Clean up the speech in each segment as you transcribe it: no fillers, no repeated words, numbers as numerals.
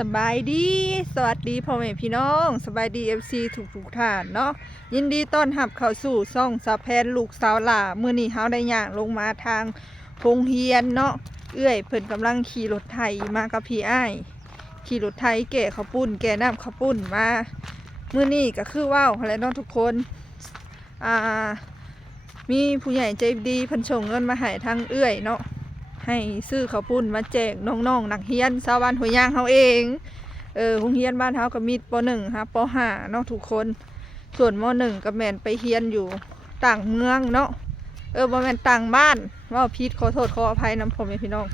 สบายดีสวัสดีพ่อแม่พี่น้องสบายดีFCทุกท่านเนาะยินดีต้อนรับเข้าสู่ช่องสาวแพนลูกสาวหล่ามื้อนี้เฮาได้ย่างลงมาทางโรงเรียนเนาะเอื้อยเพิ่นกำลังขี่รถไถมากับพี่อ้ายขี่รถไถแก่ข้าวปุ้นแก่น้ำข้าวปุ้นมามื้อนี้ก็คือว้าวอะไรเนาะทุกคนมีผู้ใหญ่ใจดีเพิ่นส่งเงินมาให้ทางเอื้อยเนาะให้ซื้อข้าวปุ้นมาแจกน้องๆนักเรียนชาวบ้านหัวยางเฮาเองโรงเรียนบ้านเฮาก็มีป.1 ครับป.5 เนาะทุกคนส่วนม.1 ก็แม่นไปเรียนอยู่ต่างเมืองเนาะบ่แม่นต่างบ้านว่าผิดขอโทษขออภัยนำพ่อแม่พี่น้อง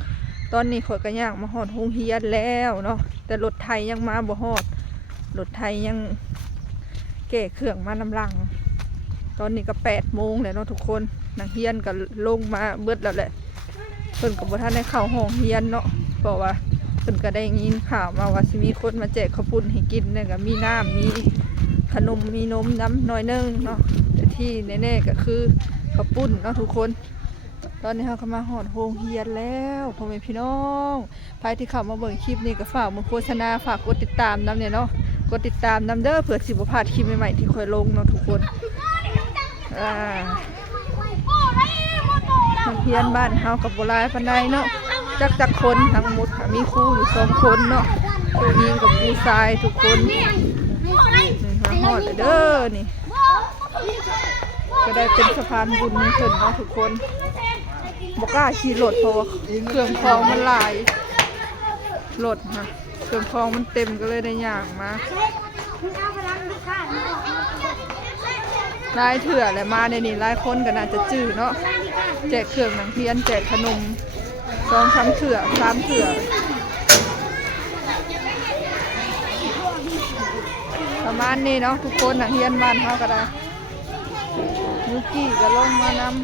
ตอนนี้ข่อยก็ย่างมาฮอดโรงเรียนแล้วเนาะแต่รถไถยังมาบ่ฮอดรถไถยังแก้เครื่องมานำหลังตอนนี้ก็8 โมงแล้วเนาะทุกคนนักเรียนก็ลงมาเบิดแล้วแหละเพิ่นก็บ่ทันได้เข้าห้องเรียนเนาะเพราะว่าเพิ่นก็ได้ยินข่าวมาว่าสิมีคนมาแจกข้าวปุ้นให้กินเนี่ยก็มีน้ำมีขนมมีนมน้ำน้อยนึงเนาะแต่ที่แน่ๆก็คือข้าวปุ้นเนาะทุกคนตอนนี้เราก็มาฮอดโรงเรียนแล้วพ่อแม่พี่น้องใครที่เข้ามาเบิ่งคลิปนี้ก็ฝากมือโฆษณาฝากกดติดตามนำเนี่ยเนาะกดติดตามนำเด้อเผื่อสิบ่พลาดคลิปใหม่ๆที่ค่อยลงเนาะทุกคนเรียนบ้านเฮากับโบราณปานใดเนาะจักคนทั้งหมดมีครูอยู่2 คนเนาะครูหญิงกับครูชายทุกคนมาฮอดเด้อนี่ก็ได้เป็นสะพานบุญเพิ่นเนาะทุกคนบ่กล้าขี่รถเพราะว่าเครื่องคองมันหลายรถค่ะเครื่องคองมันเต็มก็เลยได้ย่างมาหลายเถื่อแหละมาในนี่หลายคนก็น่าจะจื้อเนาะแจกเครื่องหนังเทียนแจกขนม2-3 เถื่อ3 เถื่อประมาณนี้เนาะทุกคนหนังเทียนบ้านเขาก็ได้ยูกี้ก็ลงมานำ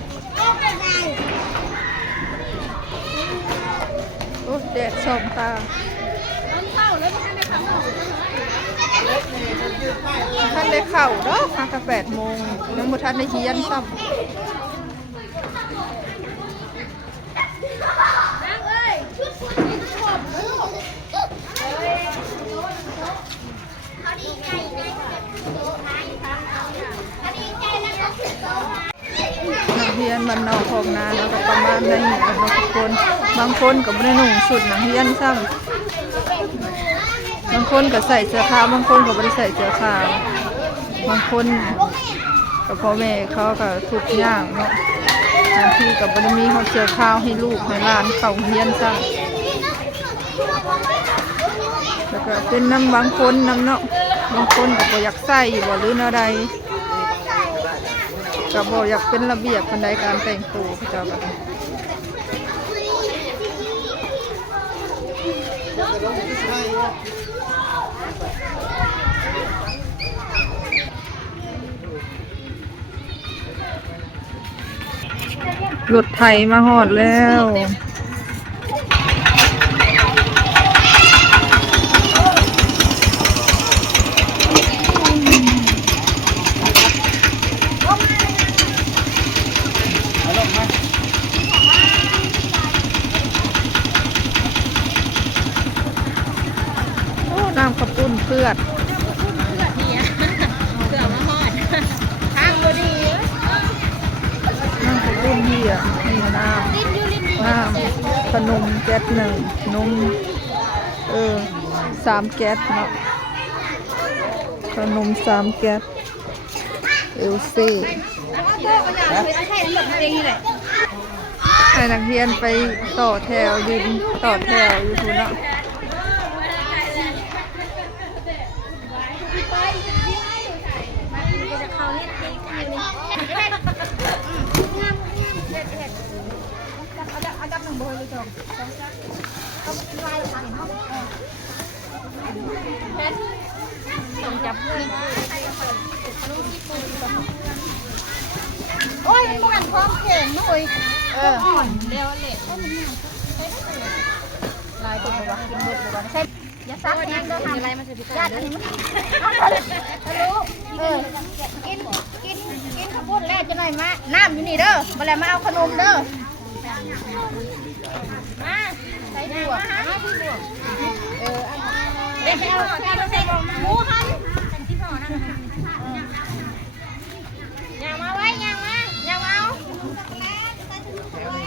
โอ้แดดส่องตาท่านได้เข่าเนาะมาตั้ง8 โมงยังบ่ทันได้เรียนซ้ำนักเรียนมันนอกของนาแล้วก็ประมาณนั้นนะทุกคนบางคนก็ไม่ได้นุ่งสุดนักเรียนซ้ำบางคนก็ใส่เสื้อขาวบางคนก็ไม่ได้ใส่เสื้อขาวบางคนกับพ่อแม่เขาก็ทุกอย่างเนาะบางทีกับไม่ได้มีเขาเสื้อขาวให้ลูกให้หลานเข้าเรียนซ้ำแล้วก็เป็นน้ำบางคนน้ำเนาะบางคนก็บ่อยากใส่บ่หรืออะไรก็บ่อยากเป็นระเบียบปานใดการแต่งตัวเขาเจ้าก็รถไถมาฮอดแล้วน้ำข้าวปุ้นเพื่อนเนี่ยเกือบมาหอดทางบดีน้ำข้าวปุ้นเหี้ยนี่น้ำขนมแก๊ส1นม3 แก๊สเนาะขนม3 แก๊สเอลซี่ให้นักเรียนไปต่อแถวยืนต่อแถวอยู่ทุนเนาะโอ้ยมันบ่นความเข่งนะเว้ยอ่อนเร็วเละลายตัวบ่ว่ากินเบิดบ่ว่าใช่อย่าซักนั่นเด้อทำอะไรมันสิญาติอันนี้มันฮัลโหลกินข้าวปุ้นแล้วจะหน่อยมาน้ำอยู่นี่เด้อบ่แล้วมาเอาขนมเด้อมาใส่บวกมาที่บวก ไปเอาหมูหันย่างมาไว้ย่างมา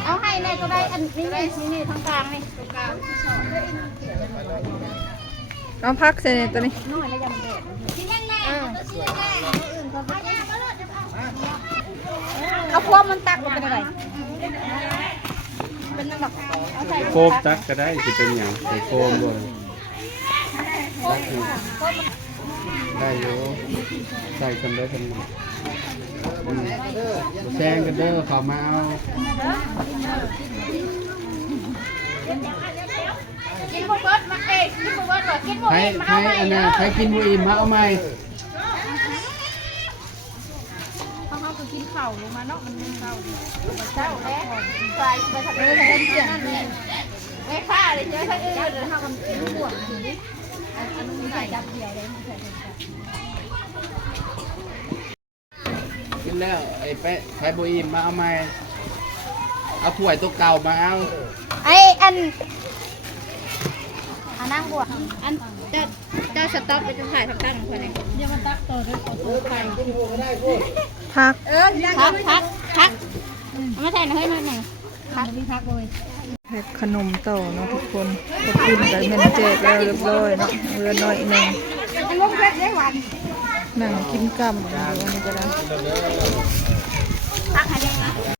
เอาให้ในตัวใดอันนี่ทางกลางนี่ น้องพักเสร็จตัวนี้ น้อยแล้วยังเด็ดเอาพวกมันตักมันเป็นอะไรเป็นน้ำแบบเอาใส่ โฟมตักก็ได้สิเป็นอย่างใส่โฟมด้วยตักนี่ได้อยู่ใส่กันได้กันหมดแซงกันเด้อขอมาเอา กินบุเบิร์ดมาเอ้กินบุเบิร์ดหรอกินบุ ใคร อิ่มมา ใคร เอาไป อันน่ะใครกินบุอิ่มมาเอาไหม เขาคือกินข้าวลงมาเนาะมันเป็นข้าวเจ้าแล้วใส่ไปทำเลยทำเสียงนั่นเลยไม่ฆ่าเลยเจ้าถ้าเดี๋ยวทำกันรู้บ่วงนี่อันนี้ใส่จับเดียวเลยใส่ กินแล้วไอ้แปะใครบุอิ่มมาเอาไหมเอาถ้วยตัวเก่ามาเอา ไอ้อันนั่งบวกอันเจ้าสต๊อกไปจะถ่ายทำตั้งคนนี้เดี๋ยวมันตักต่อด้วยตัวไข่ พัก พักมาแทนให้หน่อยหนึ่งพักพี่พักเลย แพ็คขนมต่อเนาะทุกคนขอบคุณกันแม่นแจกแล้วเรียบร้อยเนาะเรือน้อยหนึง ลงเพชรได้หวาน หนังกินกำเดี๋ยวอันนี้ก็ได้ พักให้ยังนะ เ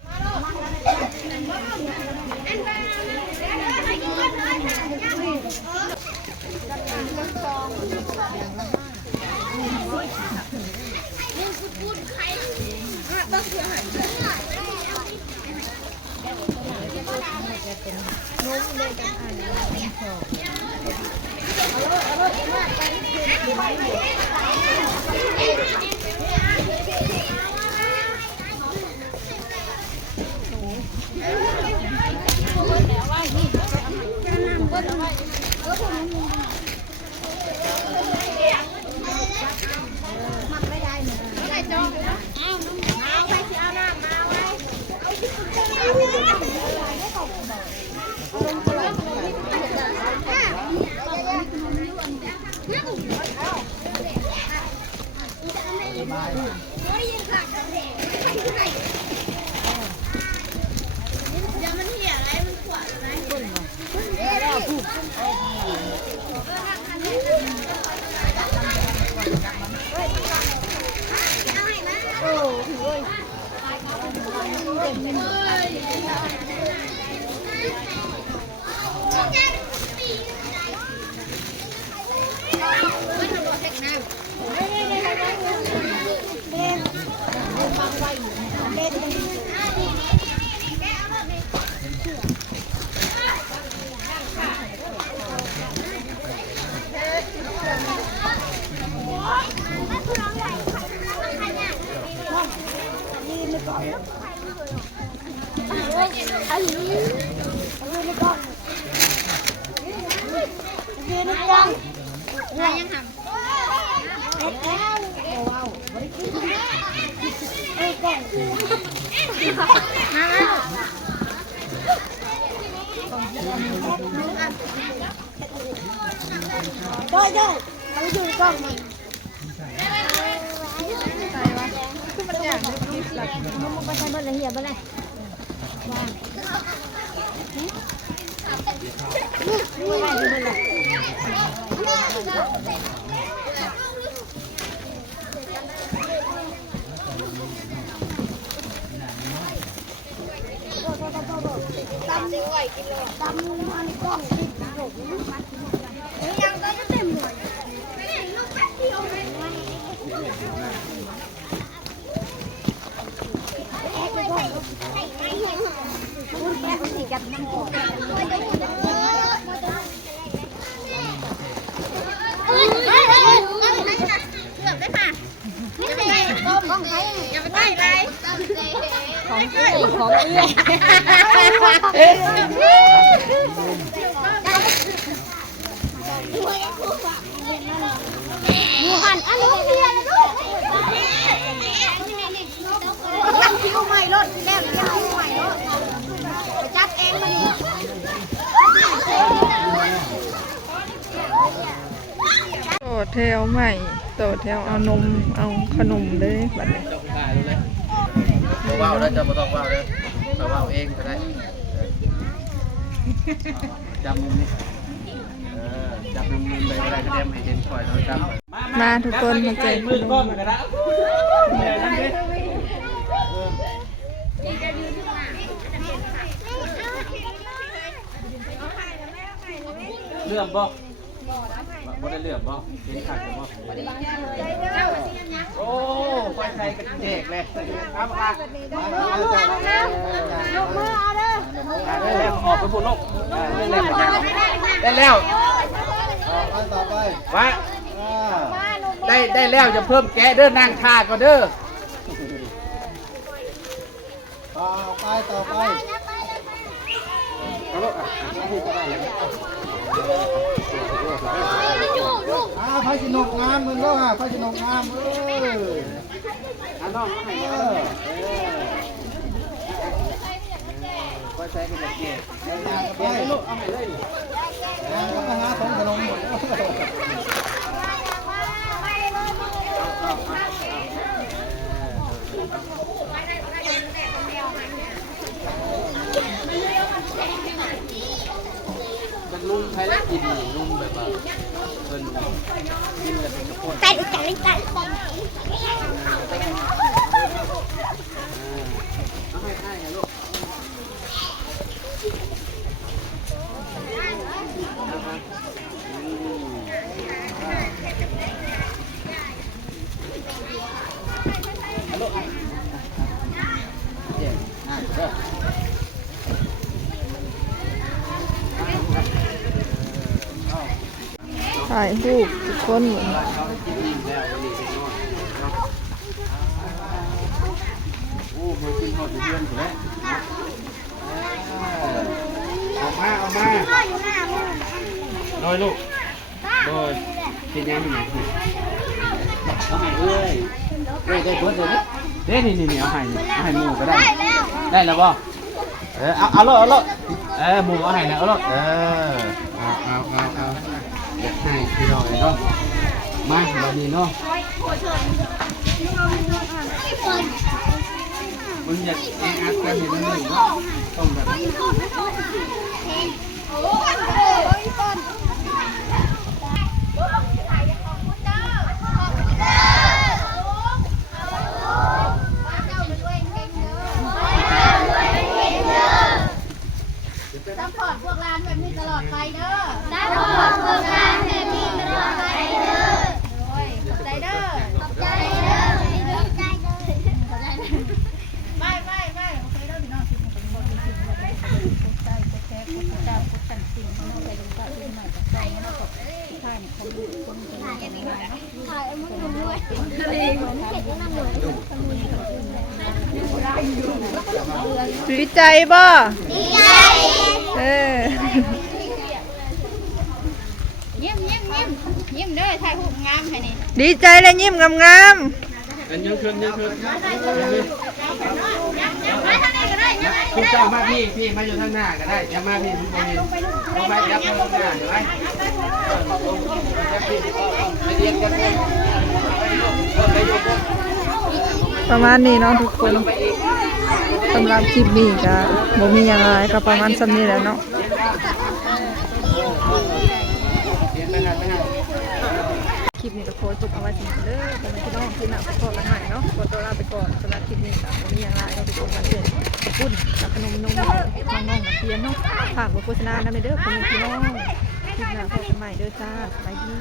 แถวใหม่ต่อแถวเอานมเอาขนมเลยบัดนี้ ว่าวแล้วจะมาต้องว่าวเลยแต่ว่าวเองก็ได้จำมุมนี้จับมุมนี้ไปก็ได้ก็ได้ไม่เห็นคอยเราจำ มาทุกคนมาแจกขนม เลื่อมบ่บ่ได้เลื่อมบ่เห็นขาดบ่โอ้ไฟใส่กันแจกเลยครับค่ะยกมือเอาเด้อได้แล้วออกไปพุ่นลูกได้แล้วต่อไปว่าได้แล้วจะเพิ่มแกะเด้อนั่งท่าก็เด้อต่อไปเอาลูกอ่ะพี่ก็ได้แล้วไฟสนุกงามมึงก็ไฟสนุกงามน้องเอาให้ไฟใส่กันแบบนี้ไปลูกเอาให้เลยก็ไปหาของขนมหมดมันลุงใครแล้วกินลุงแบบว่าเป็นกินแบบเป็นกระโปรงไก่เอาให้ไงลูกถ่ายรูปทุกคนเหมือน โอ้มากินหอดเดือนถูกไหมออกมาโดยลูกโดยกินยังไงเอาให้เอ้ยได้เบิร์ดเลยนี่เอาให้หมูก็ได้ได้แล้วบ่เอาลูกหมูเอาให้แล้วเอาลูกเอาอยากให้พี่น้องเนาะมาแบบนี้เนาะมันอยากแออัดกันเห็นมันหนึ่งเนาะต้องแบบซัพพอร์ตพวกร้านแบบนี้ตลอดไปเด้อซัพพอร์ตพวกร้านแบบนี้ตลอดไปเด้อโอ้ยขอบใจเด้อขอบใจเด้อขอบใจเด้อไม่โอเคเด้อพี่น้องกดใจกดแชร์กดติดตามกดสั่นสิ่งให้เราไปลงตาที่ใหม่กับใจให้เรากับท่านคนดูคนถ่ายอันนี้นะถ่ายมึงด้วยทะเลเหมือนเห็ดน้ำเหมือน ดีใจบ่ดีใจยิ้มเด้อถ่ายรูปงามให้นี่ ดีใจและยิ้มงาม เป็นยังคืน มาทางไหนก็ได้นะ คุณเจ้ามาพี่มาอยู่ทางหน้าก็ได้อย่ามาพี่ตรงนี้ลงไปยับลงหน้าเดี๋ยวไว้ไปเรียนกันเลย ๆประมาณนี้เนาะทุกคนสำหรับคลิปนี้ก็บ่มีหยังหลายก็ประมาณซ้ำนี้แหละเนาะคลิปนี้ก็ขอจบเอาไว้ที่นี่เด้อขอบคุณพี่น้องที่น่าพบกันใหม่เนาะขอตัวลาไปก่อนสำหรับคลิปนี้ก็บ่มีหยังหลายก็ทุกคนมาเจอขอบคุณกับขนมนมน้องๆนักเรียนเนาะฝากโฆษณานำเด้อขอบคุณพี่น้องคลิปหน้าพบกันใหม่เด้อจ้าสบายดี